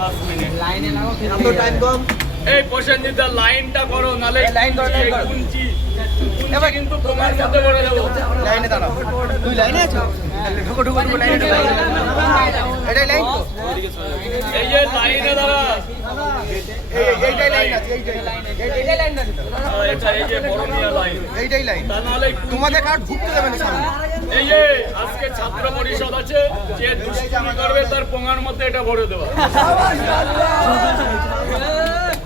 5 minute লাইনে লাগো এত টাইম কম। এই প্রসেনজিৎ লাইনটা করো নালে লাইন করো, লাইন করো। কুঞ্চি কিন্তু তোমার সাথে করে দেবো লাইনে দাঁড়াও। তুই লাইনে আছো? তাহলে ঢুকো ঢুকো ঢুকো লাইনে ঢুকো। এটাই লাইন তো? এই যে লাইনে দাঁড়া এইটাই লাইন আছে, এইটাই লাইন আছে তো? এটা এই যে বড়মিয়া লাইন এইটাই লাইন। তা নাহলে তোমাদের কার ঢুকতে দেবে না সামনে। এই যে আজকে ছাত্র পরিষদ আছে যে দুষ্কর্ম করবে তার পোঙার মধ্যে এটা ভরে দেওয়া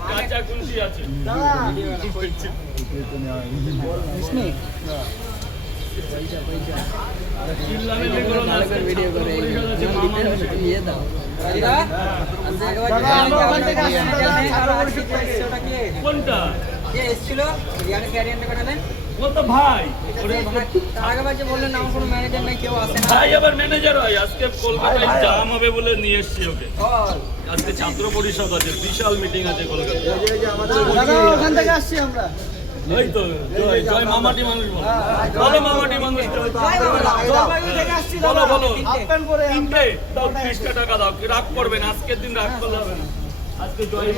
কাঁচা কুঞ্চি আছে চিল্লামিল্লি করো না, আজকে ছাত্র পরিষদ আছে, মামা আছে। কোনটা ও তো ভাই ভাই আবার ম্যানেজার হয়। আজকে কলকাতায় জাম হবে বলে নিয়ে এসছি ওকে। আজকে ছাত্র পরিষদ আছে, বিশাল মিটিং আছে কলকাতায়। ওখান থেকে আসছি আমরা। এই তো জয় মামাটি মানুষ বলো, বলো মামাটি মানুষ বলো বলো। তিনটে দাও, 30 টাকা দাও, রাগ করবেন আজকের দিন, রাগ করলে হবে না। আজকে জয়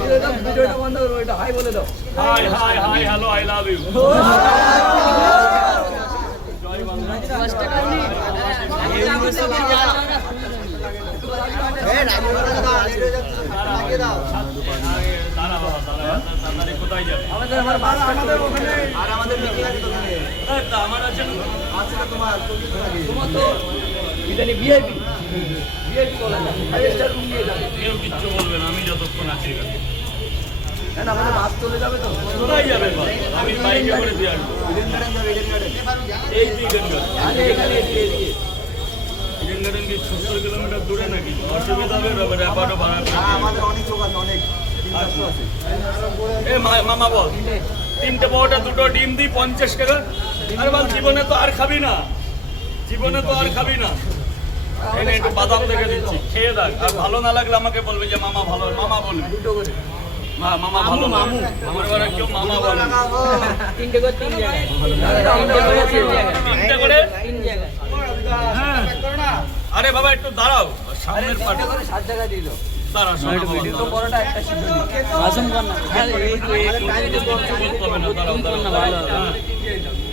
হাই বলে দাও, hi hi hi hello I love you. জয় বাংলা। দাঁড়া বাবা, দাঁড়া, তাড়াতাড়ি কোথায় যাবে? এই তো আমার আছে না? তোমার তো কেউ কিচ্ছু বলবে না, আমি যতক্ষণ আছি এখানে। কোথায় যাবে বাস? আমি বাইকে করে দিয়ে আসবো। এই তো ইডেন গার্ডেন কি 70 কিলোমিটার দূরে নাকি? অসুবিধা হবে র্যাপারও ভাড়া করে। এ মামা বল, 3টে পরোটা 2টো ডিম দিই 50 টাকা। আরে বল, জীবনে তো আর খাবি না, জীবনে তো আর খাবি না। এনে একটু বাদাম দেখে দিচ্ছি, খেয়ে দেখ। আর ভালো না লাগলে আমাকে বলবে যে মামা ভালো, মামা বলবে মামা ভালো, মামু আমার ঘরে কেউ মামা বলে। 3টে করে 3 জায়গায়, 3টে করে হ্যাঁ। আরে বাবা একটু দাঁড়াও, সামনের পাটে 7 টাকা দিল। দাঁড়া, শোনো বাবা, তো বড়টা একটা সিদ্ধ দিন মাসুম কর না। হ্যাঁ।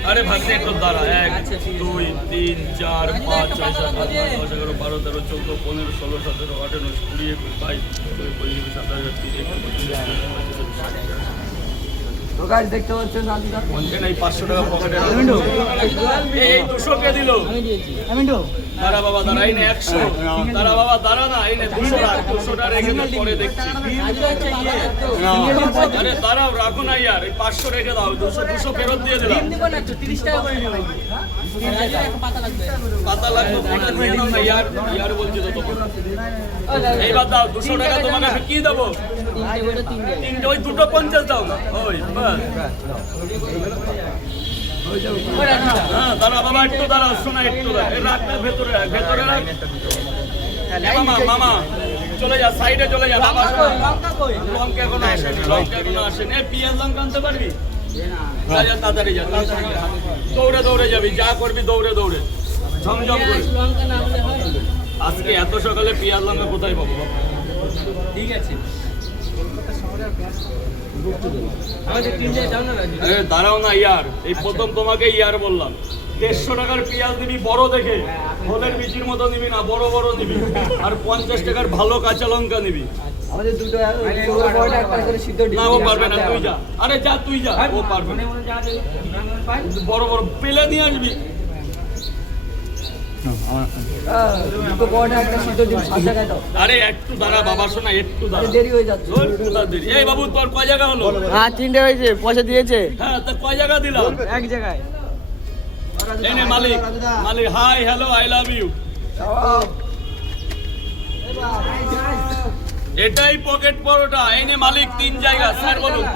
আরে ভাগ্নে একটু দাঁড়া, 1 2 3 4 5 6 7 8 9 10 11 12 13 14 15 16 17 18 19 20 21 22 23 24 27 28 তো গাইস দেখতে পাচ্ছেন রাজুদা এই 500 টাকা পকেটে এই 200 কে দিল? আমি দিয়েছি। আমিন্টু দাঁড়া বাবা, দাঁড়া, এই নে 100। দাঁড়া বাবা, দাঁড়া না, এই নে 200 রাখ, 200টা রেখে দাও, পরে দেখছি। আরে দাঁড়াও, রাখো না ইয়ার, এই 500 রেখে দাও, 200 ফেরত দিয়ে দিলাম। দিব না তো 30 টাকা করে নিও। পাতা লাগবে, পাতা লাগবে, ফোনটা নিয়ে নাও না, ইয়ার বলছি তো তোমাকে। এইবার দাও 200 টাকা, তোমাকে আমি কি দেবো? 3টে করে 3 জায়গায়। 3টে, ওই 2টো 50 দাও না, ওই বাস। হ্যাঁ দাঁড়া বাবা, একটু দাঁড়া, শোনা একটু দাঁড়া, এই রাখটা ভেতরে রাখ, ভেতরে রাখ। মামা মামা চলে যা, সাইডে চলে যা বাবা। লঙ্কা এখনো আসেনি, লঙ্কা এখনো আসেনি। এই পেঁয়াজ লঙ্কা আনতে পারবি? যা যা, তাড়াতাড়ি যা, তাড়াতাড়ি যা। দৌড়ে দৌড়ে যাবি, যা করবি দৌড়ে দৌড়ে, ঝমঝম করে। লঙ্কা না হলে হয়? আজকে এত সকালে পেঁয়াজ লঙ্কা কোথায় পাবো? ঠিক আছে। আমাদের 3 জায়গায় দাও না রাজু। আরে দাঁড়াও না ইয়ার, এই প্রথম তোমাকে ইয়ার বললাম। 150 টাকার পেঁয়াজ নিবি বড় দেখে, ফলের বিচির মতো নিবি না, বড় বড় নিবি। আর 50 টাকার ভালো কাঁচা লঙ্কা নিবি। আমাদের দুটো বড়টা একটা করে সিদ্ধ ডিম। না ও পারবে না, তুই যা। আরে যা, তুই যা, ও পারবে না। বড় বড় পেলে নিয়ে আসবি। দুটো বড়টা একটা সিদ্ধ ডিম 7 টাকা দাও। আরে একটু দাঁড়া বাবা, শোনা একটু দাঁড়া। দেরি হয়ে যাচ্ছে। ওই কোথা দেরি? এই বাবু, তোর কয় জায়গা হলো? হ্যাঁ 3টে হয়েছে, পয়সা দিয়েছে। হ্যাঁ, তো কয় জায়গা দিলাম? এক জায়গায়। এই নে মালিক, মালিক hi hello I love you. এটাই পকেট পরোটা। এই নে মালিক 3 জায়গা, স্যার বলুন।